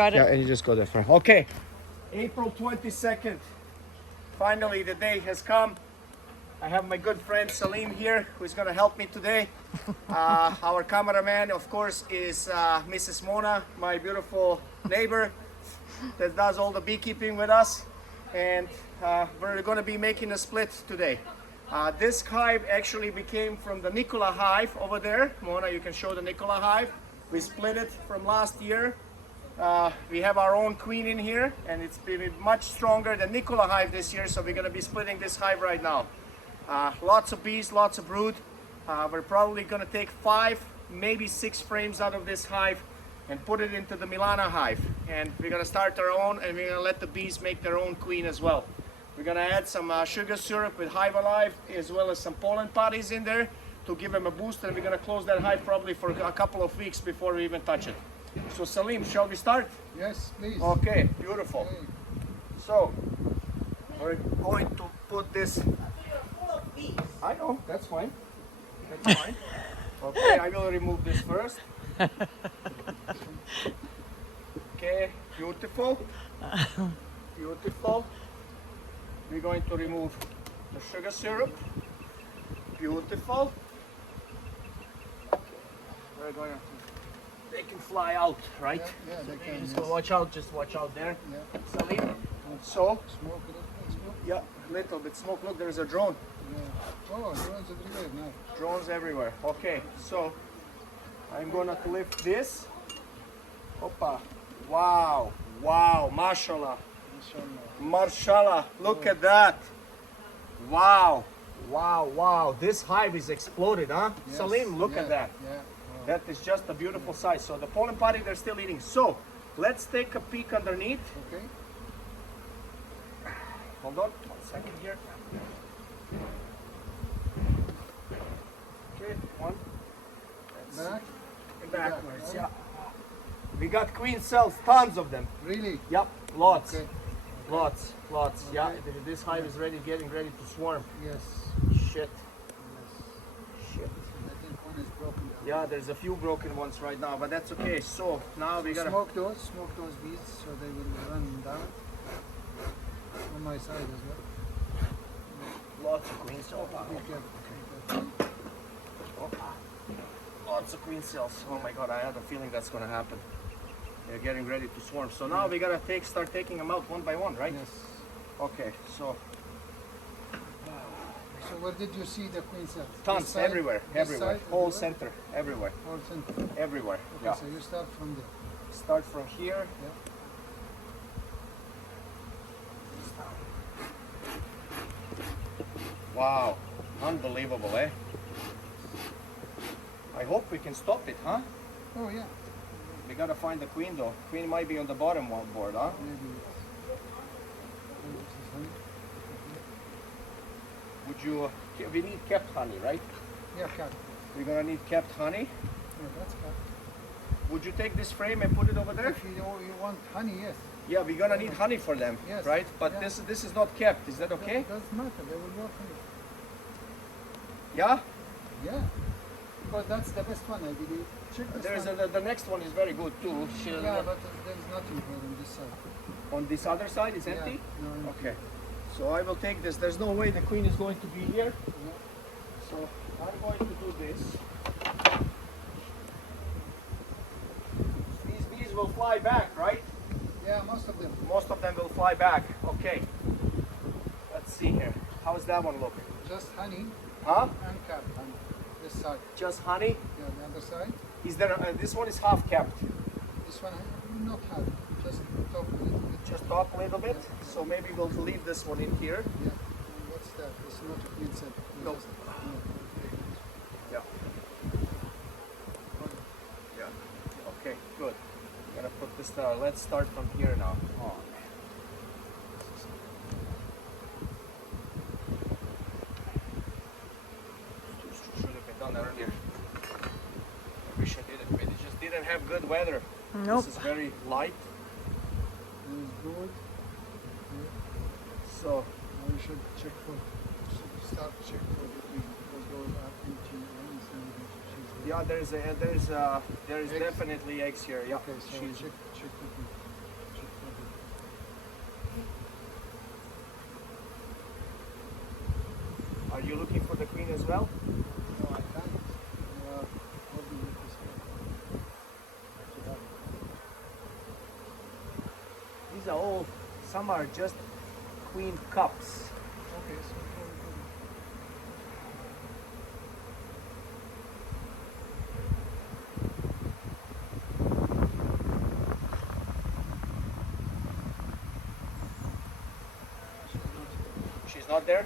got it. Yeah, and you just go there for. Okay. April 22nd. Finally, the day has come. I have my good friend Salim here, who's going to help me today. Our cameraman, of course, is Mrs. Mona, my beautiful neighbor that does all the beekeeping with us. And we're going to be making a split today. This hive actually became from the Nicola hive over there. Mona, you can show the Nicola hive. We split it from last year. We have our own queen in here, and it's been much stronger than Nicola hive this year, so we're going to be splitting this hive right now. Lots of bees, lots of brood. We're probably going to take 5, maybe 6 frames out of this hive and put it into the Milana hive. And we're going to start our own, and we're going to let the bees make their own queen as well. We're going to add some sugar syrup with Hive Alive, as well as some pollen potties in there to give them a boost, and we're going to close that hive probably for a couple of weeks before we even touch it. So Salim, shall we start? Yes, please. Okay, beautiful. Okay. So we're going to put this. I know, that's fine. That's fine. Okay, I will remove this first. Okay, beautiful. Beautiful. We're going to remove the sugar syrup. Beautiful. We're going to. They can fly out, right? Yeah, they can. So watch out, just watch out there. Yeah. Salim. So, Smoke a little bit, smoke. yeah, little bit smoke. Look, there's a drone. Yeah. Oh, drones everywhere now. Drones everywhere. Okay, so I'm gonna lift this. Opa. Wow. Wow. Mashallah. Inshallah. Mashallah. Look at that. Wow. Wow. Wow. This hive is exploded, huh? Yes, Salim, look yeah, at that. Yeah. Wow. That is just a beautiful size. So the pollen potty, they're still eating. So let's take a peek underneath. Okay. Hold on 1 second here. Okay, one. Back. And backwards, yeah. We got queen cells, tons of them. Really? Yep, lots. Okay. Lots. Yeah, Okay. this hive is getting ready to swarm. Yes. Shit. Yes. I think one is broken down. Yeah, there's a few broken ones right now, but that's okay. So now we gotta. Smoke those bees so they will run down. On my side as well. Lots of queen cells. Be careful. Be careful. Lots of queen cells. Oh my god, I had a feeling that's gonna happen. They're getting ready to swarm. So now we gotta start taking them out one by one, right? Yes. Okay, so So where did you see the queen cells? tons This side? everywhere, This everywhere. side, Whole everywhere? center, everywhere, Whole center. everywhere. Okay, Yeah. so you start from there. Start from here. Yeah. Wow, unbelievable, eh? I hope we can stop it, huh? Oh yeah. We gotta find the queen though. Queen might be on the bottom one board, huh? Maybe. Oh, this is honey. Would you? We need kept honey, right? Yeah, cat. We're gonna need kept honey. Yeah, that's cat. Would you take this frame and put it over there? If you want honey, yes. Yeah, we're gonna need honey for them, Yes. right? But Yeah. this is not kept. Is that okay? Doesn't matter. They will work on it. Yeah. Yeah. Because that's the best one, I believe. Check this There's one. the next one is very good too. Yeah, but there's nothing here on this side. On this other side is empty. Yeah, no, empty. Okay. So I will take this. There's no way the queen is going to be here. Yeah. So I'm going to do this. These bees will fly back, right? Yeah, most of them. Most of them will fly back. Okay. Let's see here. How does that one look? Just honey Huh? and cap honey. This side. Just honey? Yeah, the other side. Is there? This one is half kept. This one, not half. Just top a little bit. Just top a little bit. So maybe we'll leave this one in here. Yeah. What's that? It's not a queen set. No. Just, Yeah. Yeah. Okay, good. Gonna put this down. Let's start from here now. Oh, should have been done earlier. I wish I did it. We just didn't have good weather. Nope. This is very light. There's good. So Now we should check for, start check for the queen. Because those are empty ones and she's yeah, there is definitely eggs here. Yeah. Okay, so She's- check the queen. as well? No, I can't. Holding it this way. To have it. These are all, some are just queen cups. Okay, so She's not there?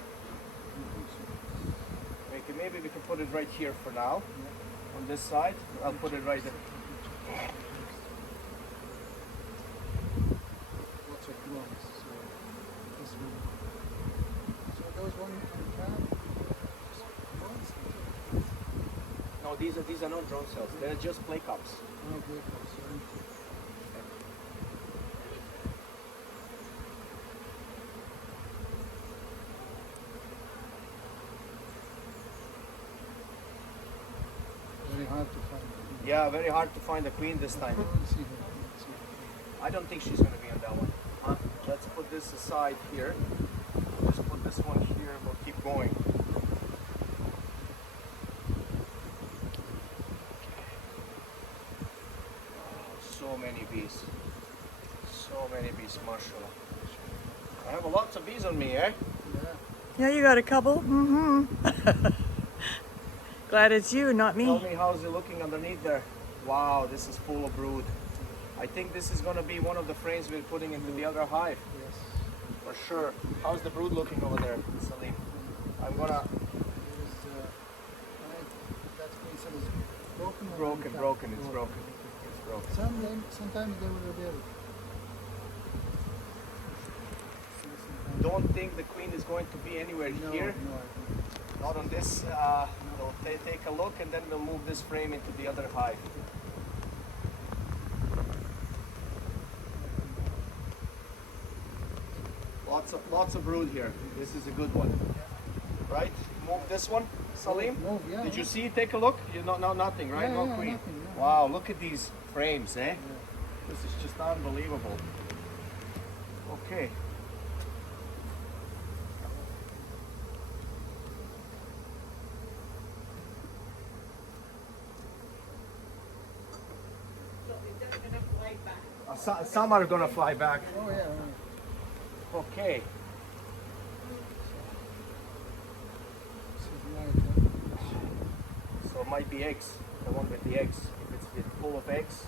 Maybe we can put it right here for now. On this side, I'll put it right there. lots of drones. So this one. So those one on top. Drones. No, these are not drone cells. They're just play cups. Oh, great. So very hard to find. Yeah, very hard to find a queen this time. Let's see her. Let's see her. I don't think she's gonna be on that one. Let's put this aside here. Just put this one here. We'll keep going. Oh, so many bees. So many bees, mashallah. I have lots of bees on me, eh? Yeah. Yeah, you got a couple. Mm-hmm. Glad it's you, not Tell me. me how's it looking underneath there. Wow, this is full of brood. I think this is gonna be one of the frames we're putting into the other hive. Yes. For sure. How's the brood looking over there, Salim? I'm gonna... That's queen cell is broken. or Broken, intact? broken, it's broken. It's broken. Sometimes they will repair it. Don't think the queen is going to be anywhere No, here. no, I think. Not on this. We'll take a look and then we'll move this frame into the other hive. Lots of brood here. This is a good one. Right? Move this one, Salim. Move, yeah, Did you yeah. see? Take a look. You no nothing, right? Yeah, No yeah, queen. nothing, yeah. Wow, look at these frames, eh? This is just unbelievable. Okay. Some are gonna fly back. Oh yeah. Okay. This is light. So it might be eggs. The one with the eggs. If it's full of eggs.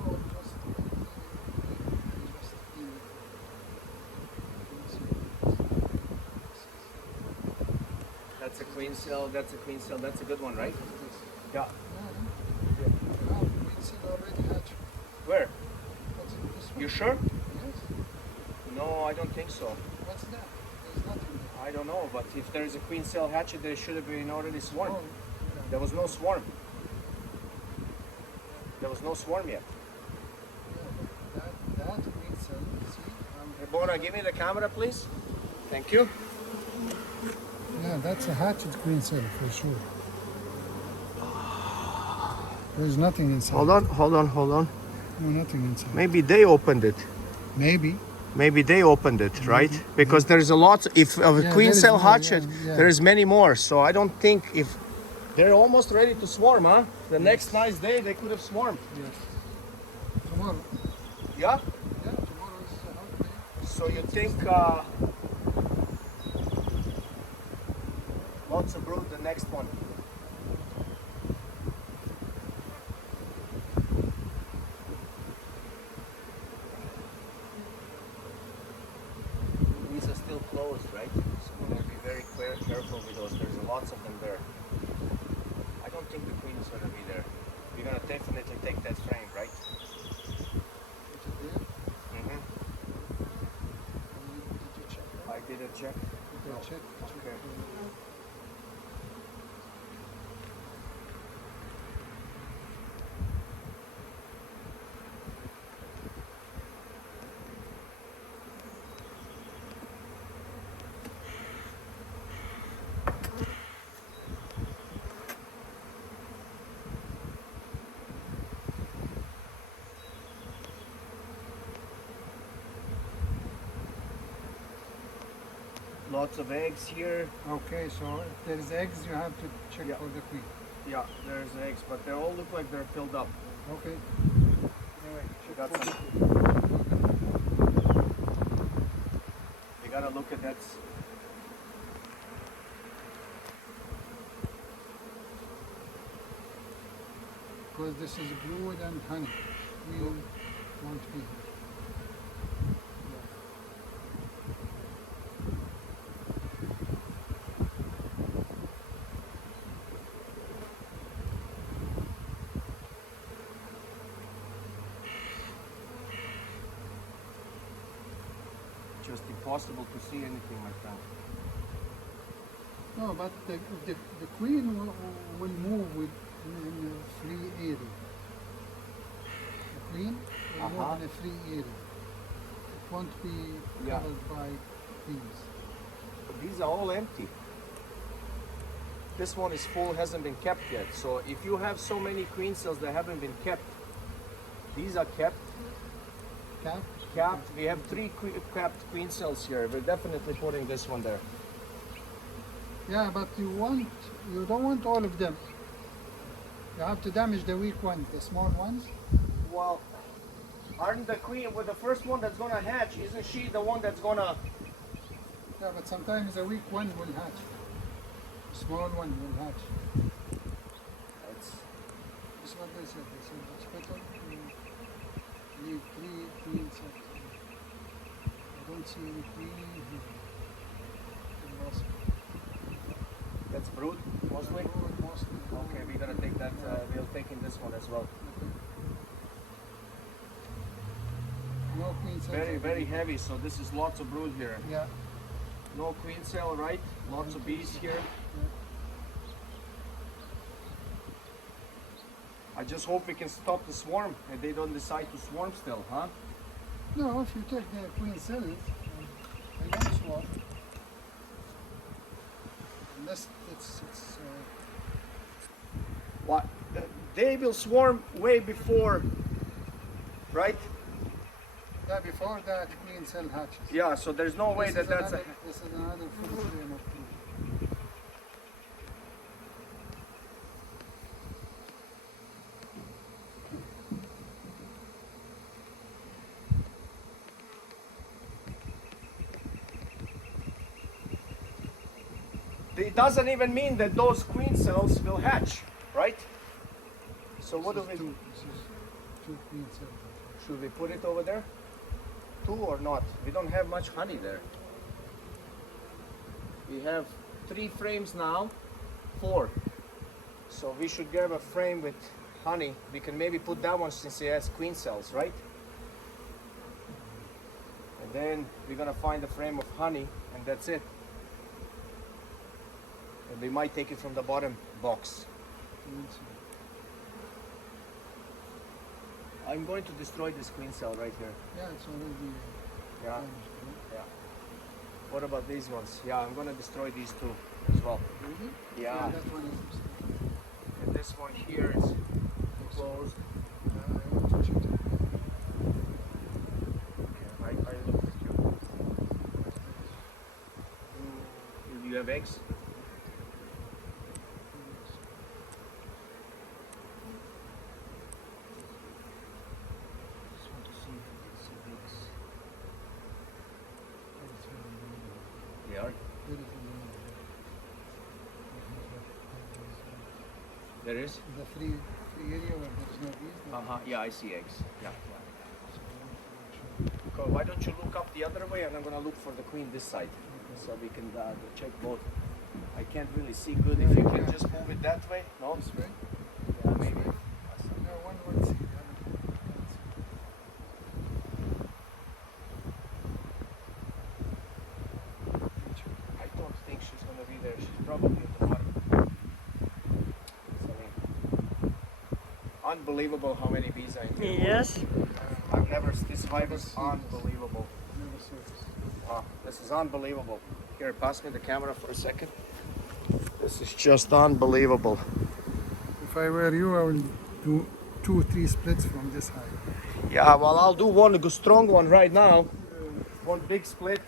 Oh, That's a queen cell. That's a queen cell. That's a good one, right? Yeah. Queen cell already hatched. Where? What's in this one? You sure? Yes. No, I don't think so. What's that? There's nothing there. I don't know. But if there is a queen cell hatchet, there should have been already swarm. Oh, yeah. There was no swarm. There was no swarm yet. Yeah, that queen cell, see? Hey, Bona, give me the camera, please. Thank you. Yeah, that's a hatchet queen cell for sure. There's nothing inside. Hold on. No, nothing inside. Maybe they opened it. Maybe. Maybe they opened it, right? Because there is a lot. If of a Yeah, queen there is cell more, hatchet, yeah. there is many more. So I don't think if they're almost ready to swarm, huh? The next nice day they could have swarmed. Yes. Tomorrow. Yeah. Yeah, tomorrow is a holiday. So you think lots of brood the next one? These are still closed, right? So we have to be very careful with those. There's lots of them there. I don't think the queen is gonna be there. We're gonna definitely take that frame, right? Is it there? Mm-hmm. Did you check that? I did a check. Okay, check. Okay. Lots of eggs here. Okay, so if there's eggs, you have to check Yeah. for the queen. Yeah, there's eggs, but they all look like they're filled up. Okay. Alright, You check got for the some. queen. You gotta look at that. Because this is brood and honey. We want to be. Just impossible to see anything like that. No, but the queen will move in a free area. The queen will move in a free area. It won't be Yeah. covered by bees. These are all empty. This one is full, hasn't been kept yet. So if you have so many queen cells that haven't been kept, these are kept. Cap? Capped. We have three capped queen cells here. We're definitely putting this one there. Yeah, but you don't want all of them. You have to damage the weak ones, the small ones. Well, aren't the queen with the first one that's gonna hatch? Isn't she the one that's gonna? Yeah, but sometimes the weak one will hatch. Small one will hatch. It's, That's what they said. They said it's better to leave three queen cells. I don't see any queen here. The last that's brood mostly. mostly. Okay, we're gonna take that. We'll take in this one as well. No queen cells. Very, very heavy. So this is lots of brood here. Yeah. No queen cell, right? Lots of bees here. I just hope we can stop the swarm and they don't decide to swarm still, huh? No, if you take the queen cells, they won't swarm. Unless it's What? They will swarm way before, right? yeah, before that queen cell hatches. Yeah, so there's no way This that is that's a... another, this is another full frame of brood. It doesn't even mean that those queen cells will hatch, right? So what do This we is do? This is two queen cells. Should we put it over there? Two or not? We don't have much honey there. We have 3 frames now, 4. So we should grab a frame with honey. We can maybe put that one since it has queen cells, right? And then we're gonna find a frame of honey and that's it. And we might take it from the bottom box. Queen cell. I'm going to destroy this queen cell right here. Yeah, it's already Yeah. damaged, right? Yeah. What about these ones? Yeah, I'm gonna destroy these two as well. Really? Yeah. That one is And this one here is closed. I want to check it. I look at you. Do you have eggs? Just want to see if I can see eggs. They are. There is? The free area where there's no bees. Uh-huh. Yeah, I see eggs. Yeah. Okay, why don't you look up the other way and I'm gonna look for the queen this side. So we can check both. I can't really see good. If you can just move it that way. No? This way? Yeah, maybe. No, one see. The other one see. I don't think she's gonna be there. She's probably at the bottom. Unbelievable how many bees are in here. Yes. I've never. This hive is unbelievable. Never surface. Wow, this is unbelievable. Here, pass me the camera for a second. This is just unbelievable. If I were you, I will do 2-3 splits from this hive. Yeah, well, I'll do one strong one right now. One big split.